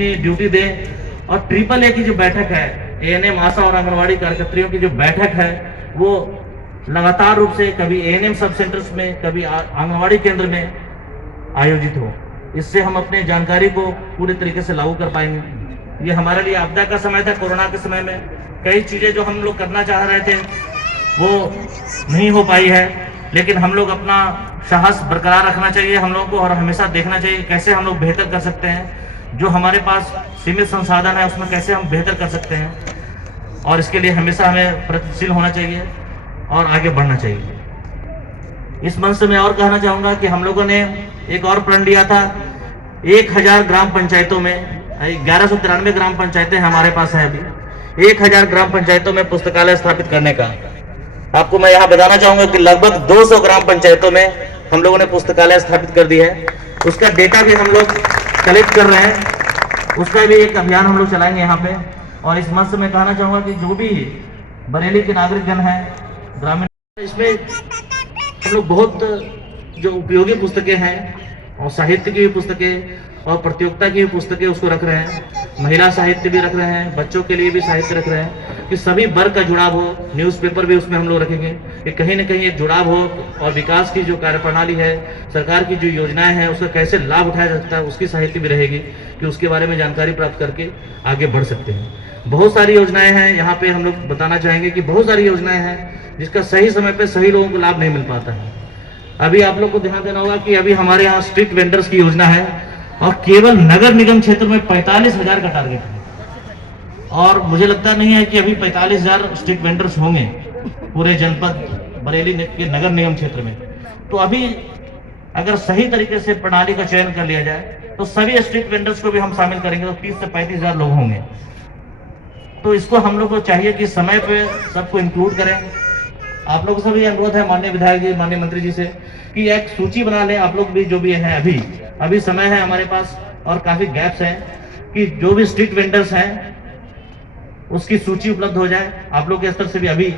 अपनी ड्यूटी दें और ट्रिपल ए की जो बैठक है, एएनएम आशा और आंगनवाड़ी कार्यकर्तियों की जो बैठक है वो लगातार रूप से कभी एएनएम सब सेंटर्स में, कभी आंगनवाड़ी केंद्र में आयोजित हो। इससे हम अपने जानकारी को पूरे तरीके से लागू कर पाएंगे। ये हमारे लिए आपदा का समय था, कोरोना के समय में कई चीजें जो हम लोग करना चाह रहे थे वो नहीं हो पाई है, लेकिन हम लोग अपना साहस बरकरार रखना चाहिए हम लोगों को और हमेशा देखना चाहिए कैसे हम लोग बेहतर कर सकते हैं। जो हमारे पास सीमित संसाधन है उसमें कैसे हम बेहतर कर सकते हैं, और इसके लिए हमेशा हमें प्रयत्नशील होना चाहिए और आगे बढ़ना चाहिए। इस मंच से मैं और कहना चाहूँगा कि हम लोगों ने एक और प्रण लिया था 1000 ग्राम पंचायतों में, 1193 ग्राम पंचायतें हमारे पास हैं अभी, 1000 ग्राम पंचायतों में पुस्तकालय स्थापित करने का। आपको मैं यहाँ बताना चाहूँगा कि लगभग 200 ग्राम पंचायतों में हम लोगों ने पुस्तकालय स्थापित कर दी है। उसका डेटा भी हम लोग कलेक्ट कर रहे हैं, उसका भी एक अभियान हम लोग चलाएंगे यहाँ पे। और इस मंच से मैं कहना चाहूँगा कि जो भी बरेली के नागरिकगण हैं ग्रामीण, इसमें हम लोग बहुत जो उपयोगी पुस्तकें हैं और साहित्य की भी पुस्तकें और प्रतियोगिता की भी पुस्तकें उसको रख रहे हैं, महिला साहित्य भी रख रहे हैं, बच्चों के लिए भी साहित्य रख रहे हैं कि सभी वर्ग का जुड़ाव हो। न्यूज़पेपर भी उसमें हम लोग रखेंगे कि कहीं ना कहीं एक जुड़ाव हो और विकास की जो कार्यप्रणाली है, सरकार की जो योजनाएं हैं उसका कैसे लाभ उठाया जा सकता है, उसकी साहित्य भी रहेगी कि उसके बारे में जानकारी प्राप्त करके आगे बढ़ सकते हैं। बहुत सारी योजनाएं हैं यहाँ पे, हम लोग बताना चाहेंगे कि बहुत सारी योजनाएं हैं जिसका सही समय पे सही लोगों को लाभ नहीं मिल पाता है। अभी आप लोग को ध्यान देना होगा कि अभी हमारे यहाँ स्ट्रीट वेंडर्स की योजना है और केवल नगर निगम क्षेत्र में 45,000 का टारगेट है, और मुझे लगता नहीं है कि अभी 45,000 स्ट्रीट वेंडर्स होंगे पूरे जनपद बरेली के नगर निगम क्षेत्र में। तो अभी अगर सही तरीके से प्रणाली का चयन कर लिया जाए तो सभी स्ट्रीट वेंडर्स को भी हम शामिल करेंगे तो 30 से 35,000 लोग होंगे। तो इसको हम लोग को चाहिए कि समय पे सबको इंक्लूड करें। आप लोगों से भी अनुरोध है माननीय विधायक जी, माननीय मंत्री जी से कि एक सूची बना लें आप लोग भी, जो भी है अभी समय है हमारे पास और काफी गैप्स हैं, कि जो भी स्ट्रीट वेंडर्स हैं उसकी सूची उपलब्ध हो जाए आप लोग के स्तर से भी अभी,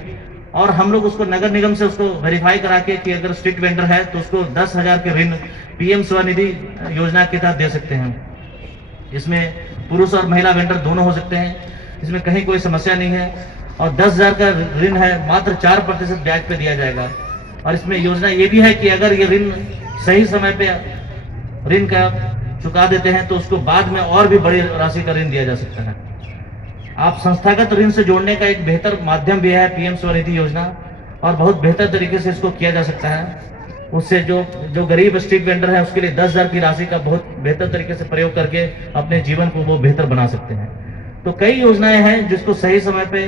और हम लोग उसको नगर निगम से उसको वेरीफाई करा के कि अगर स्ट्रीट वेंडर है तो उसको 10,000 के ऋण पीएम स्वनिधि योजना के तहत दे सकते हैं। इसमें पुरुष और महिला वेंडर दोनों हो सकते हैं, इसमें कहीं कोई समस्या नहीं है। और 10,000 का ऋण है, मात्र 4% ब्याज पे दिया जाएगा। और इसमें योजना ये भी है कि अगर ये ऋण सही समय पे ऋण का चुका देते हैं तो उसको बाद में और भी बड़ी राशि का ऋण दिया जा सकता है। आप संस्थागत ऋण से जोड़ने का एक बेहतर माध्यम भी है पीएम स्वनिधि योजना, और बहुत बेहतर तरीके से इसको किया जा सकता है। उससे जो गरीब स्ट्रीट वेंडर है उसके लिए 10,000 की राशि का बहुत बेहतर तरीके से प्रयोग करके अपने जीवन को वो बेहतर बना सकते हैं। तो कई योजनाएं हैं जिसको सही समय पे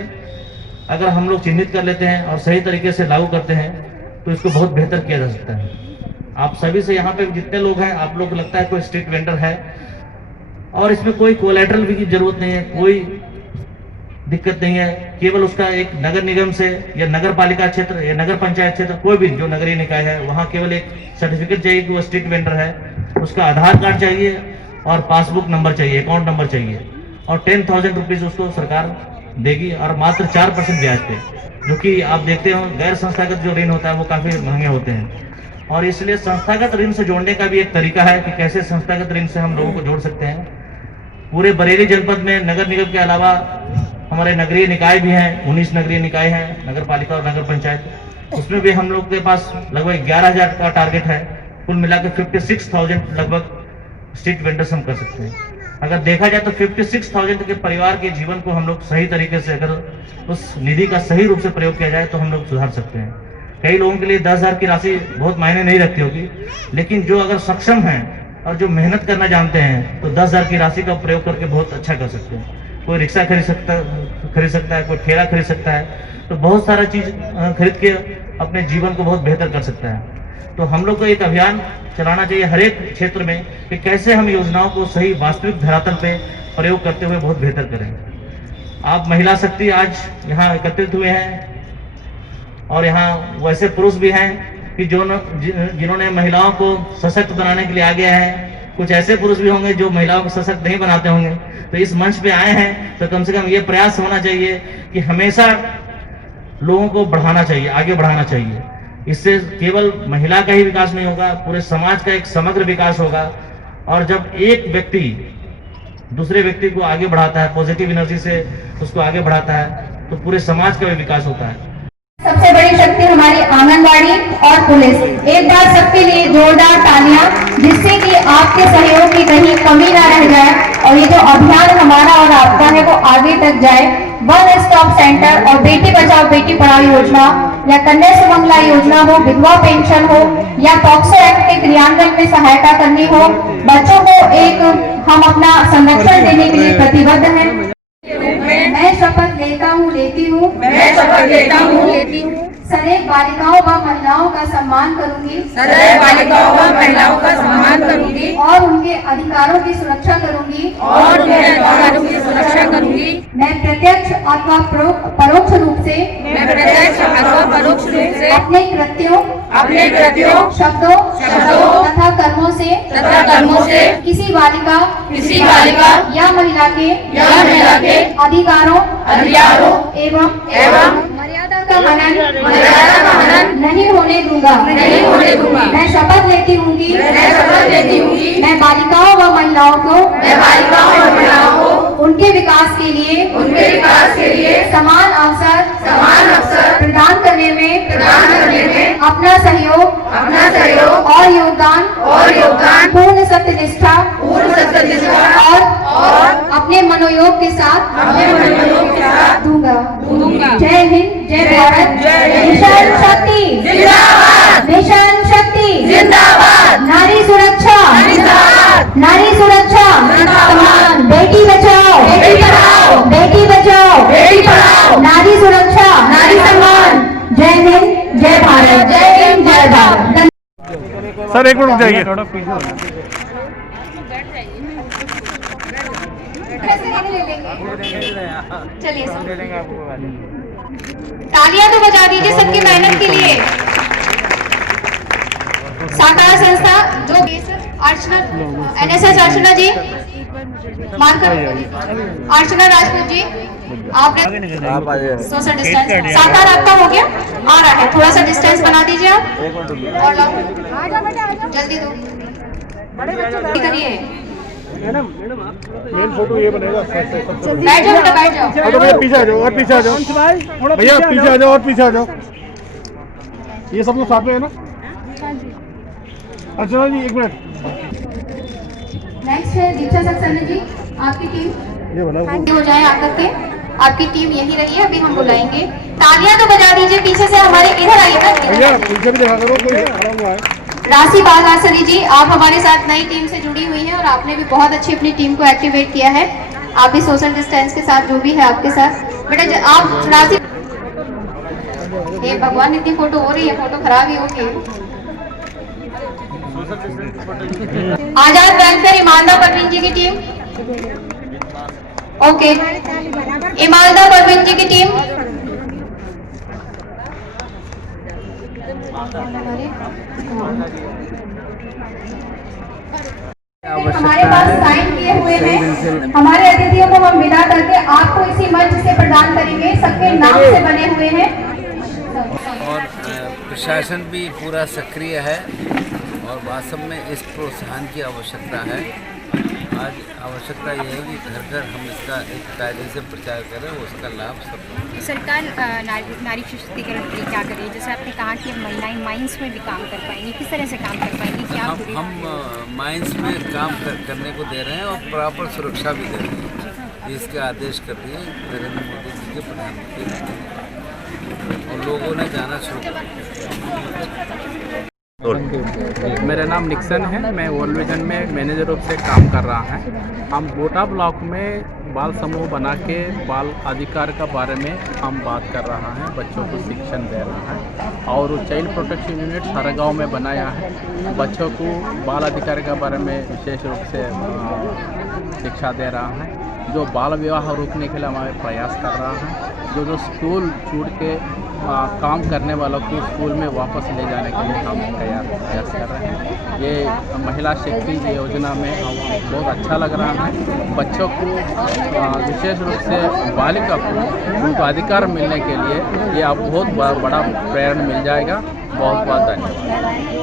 अगर हम लोग चिन्हित कर लेते हैं और सही तरीके से लागू करते हैं तो इसको बहुत बेहतर किया जा सकता है। आप सभी से यहाँ पे जितने लोग हैं, आप लोग को लगता है कोई स्ट्रीट वेंडर है और इसमें कोई कोलैटरल की जरूरत नहीं है, कोई दिक्कत नहीं है। केवल उसका एक नगर निगम से या नगर पालिका क्षेत्र या नगर पंचायत क्षेत्र, कोई भी जो नगरीय निकाय है वहाँ केवल एक सर्टिफिकेट चाहिए कि वो स्ट्रीट वेंडर है, उसका आधार कार्ड चाहिए और पासबुक नंबर चाहिए, अकाउंट नंबर चाहिए, और 10,000 रुपीज उसको सरकार देगी और मात्र 4% ब्याज पे, जो कि आप देखते हो गैर संस्थागत जो ऋण होता है वो काफी महंगे होते हैं। और इसलिए संस्थागत ऋण से जोड़ने का भी एक तरीका है कि कैसे संस्थागत ऋण से हम लोगों को जोड़ सकते हैं। पूरे बरेली जनपद में नगर निगम के अलावा हमारे नगरीय निकाय भी हैं, 19 नगरीय निकाय हैं, नगर पालिका और नगर पंचायत, उसमें भी हम लोग के पास लगभग 11,000 का टारगेट है। कुल मिलाकर 56,000 लगभग स्ट्रीट वेंडर्स हम कर सकते हैं। अगर देखा जाए तो 56,000 के परिवार के जीवन को हम लोग सही तरीके से अगर उस निधि का सही रूप से प्रयोग किया जाए तो हम लोग सुधार सकते हैं। कई लोगों के लिए 10,000 की राशि बहुत मायने नहीं रखती होगी, लेकिन जो अगर सक्षम हैं और जो मेहनत करना जानते हैं तो 10,000 की राशि का प्रयोग करके बहुत अच्छा कर सकते हैं। कोई रिक्शा खरीद सकता है, कोई ठेला खरीद सकता है, तो बहुत सारा चीज खरीद के अपने जीवन को बहुत बेहतर कर सकता है। तो हम लोग को एक अभियान चलाना चाहिए हर एक क्षेत्र में कि कैसे हम योजनाओं को सही वास्तविक धरातल पे प्रयोग करते हुए बहुत बेहतर करें। आप महिला शक्ति आज यहाँ एकत्रित हुए हैं और यहाँ वैसे पुरुष भी हैं कि जिन्होंने महिलाओं को सशक्त बनाने के लिए आगे आए हैं। कुछ ऐसे पुरुष भी होंगे जो महिलाओं को सशक्त नहीं बनाते होंगे, तो इस मंच पे आए हैं तो कम से कम ये प्रयास होना चाहिए कि हमेशा लोगों को बढ़ाना चाहिए, आगे बढ़ाना चाहिए। इससे केवल महिला का ही विकास नहीं होगा, पूरे समाज का एक समग्र विकास होगा। और जब एक व्यक्ति दूसरे व्यक्ति को आगे बढ़ाता है, पॉजिटिव एनर्जी से उसको आगे बढ़ाता है, तो पूरे समाज का भी विकास होता है। सबसे बड़ी शक्ति हमारी आंगनबाड़ी और पुलिस। एक बार सबके लिए जोरदार तालियां, जिससे कि आपके सहयोग की कहीं कमी ना रह जाए और ये जो अभियान हमारा और आपका है वो आगे तक जाए। वन स्टॉप सेंटर और बेटी बचाओ बेटी पढ़ाओ योजना या कन्या सुमंगला योजना हो, विधवा पेंशन हो या पॉक्सो एक्ट के क्रियान्वयन में सहायता करनी हो, बच्चों को एक हम अपना संरक्षण देने के लिए प्रतिबद्ध हैं। मैं शपथ लेता हूँ लेती हूँ सदैव बालिकाओं व महिलाओं का सम्मान करूंगी और उनके अधिकारों की सुरक्षा करूंगी मैं प्रत्यक्ष अथवा परोक्ष रूप से अपने कृत्यों शब्दों तथा कर्मों से किसी बालिका या महिला के अधिकारों एवं मर्यादा का हनन नहीं होने दूंगा। मैं शपथ लेती हूँ कि मैं बालिकाओं व महिलाओं को उनके विकास के लिए समान अवसर प्रदान करने में अपना सहयोग और योगदान पूर्ण सत्यनिष्ठा और अपने मनोयोग के साथ दूंगा। जय हिंद, जय भारत, मिशन शक्ति जिंदाबाद, नारी सुरक्षा सम्मान, बेटी बचाओ बेटी पढ़ाओ, नारी सुरक्षा नारी सम्मान। जय हिंद, जय भारत, जय भारत। सर एक मिनट रुक जाइए। चलिए तालियां तो बजा दीजिए सबकी मेहनत के लिए। साकार संस्था जो अर्चना NSS अर्चना जी मार्कर अर्चना राजपूत जी आपने सोशल डिस्टेंस साकार आपका हो गया, आ रहा है, थोड़ा सा डिस्टेंस बना दीजिए आप और जल्दी दो करिए। मेन फोटो ये बनेगा। बैठ जाओ तो भैया पीछे आ जाओ और पीछे आ जाओ, भैया पीछे आ जाओ और पीछे आ जाओ। ये सब लोग साथ में है ना? अच्छा जी एक मिनट। नेक्स्ट है दीक्षा सक्सेना जी, आपकी टीम ये बना हो जाए आकर के। आपकी टीम यही रही है, अभी हम बुलाएंगे। तालियां तो बजा दीजिए पीछे से, हमारे इधर आइए ना भैया, पीछे भी देखा करो, कोई खड़ा हुआ है। राशि बालासरी जी, आप हमारे साथ नई टीम से जुड़ी हुई हैं और आपने भी बहुत अच्छी अपनी टीम को एक्टिवेट किया है। आप भी सोशल डिस्टेंस के साथ जो भी है आपके साथ बेटा आप राशि। हे भगवान, इतनी फोटो हो रही है, फोटो खराब ही होगी। आजाद वेलफेयर इमालदा परवीन जी की टीम, ओके, इमालदा परवीन जी की टीम। हमारे पास साइन किए हुए हैं। हमारे अतिथियों को हम विदा करके आपको इसी मंच से प्रदान करेंगे। सबके नाम से बने हुए हैं और प्रशासन भी पूरा सक्रिय है और वास्तव में इस प्रोत्साहन की आवश्यकता है। आज आवश्यकता यह है कि घर घर हम इसका एक कायदे से प्रचार करें, उसका लाभ सब। सरकार नारी सशक्तिकरण के लिए क्या करे? जैसे आपने कहा कि महिलाएं माइंस में भी काम कर पाएंगी, किस तरह से काम कर पाएंगी? क्या हम माइंस में काम करने को दे रहे हैं और प्रॉपर सुरक्षा भी दे रहे हैं। इसके आदेश कर दिए नरेंद्र मोदी जी के प्रधानमंत्री और लोगों ने जाना शुरू कर दिया। मेरा नाम निक्सन है, मैं वर्ल्ड विजन में मैनेजर रूप से काम कर रहा है। हम गोटा ब्लॉक में बाल समूह बना के बाल अधिकार का बारे में हम बात कर रहा है, बच्चों को शिक्षण दे रहा है और चाइल्ड प्रोटेक्शन यूनिट हर गांव में बनाया है। बच्चों को बाल अधिकार के बारे में विशेष रूप से शिक्षा दे रहा है। जो बाल विवाह रोकने के लिए हमारे प्रयास कर रहा है। जो स्कूल छूट के काम करने वालों को स्कूल में वापस ले जाने के लिए हम प्रयास कर रहे हैं। ये महिला शक्ति योजना में हम बहुत अच्छा लग रहा है। बच्चों को विशेष रूप से बालिका को उनको अधिकार मिलने के लिए ये अब बहुत बड़ा प्रेरणा मिल जाएगा। बहुत बहुत धन्यवाद।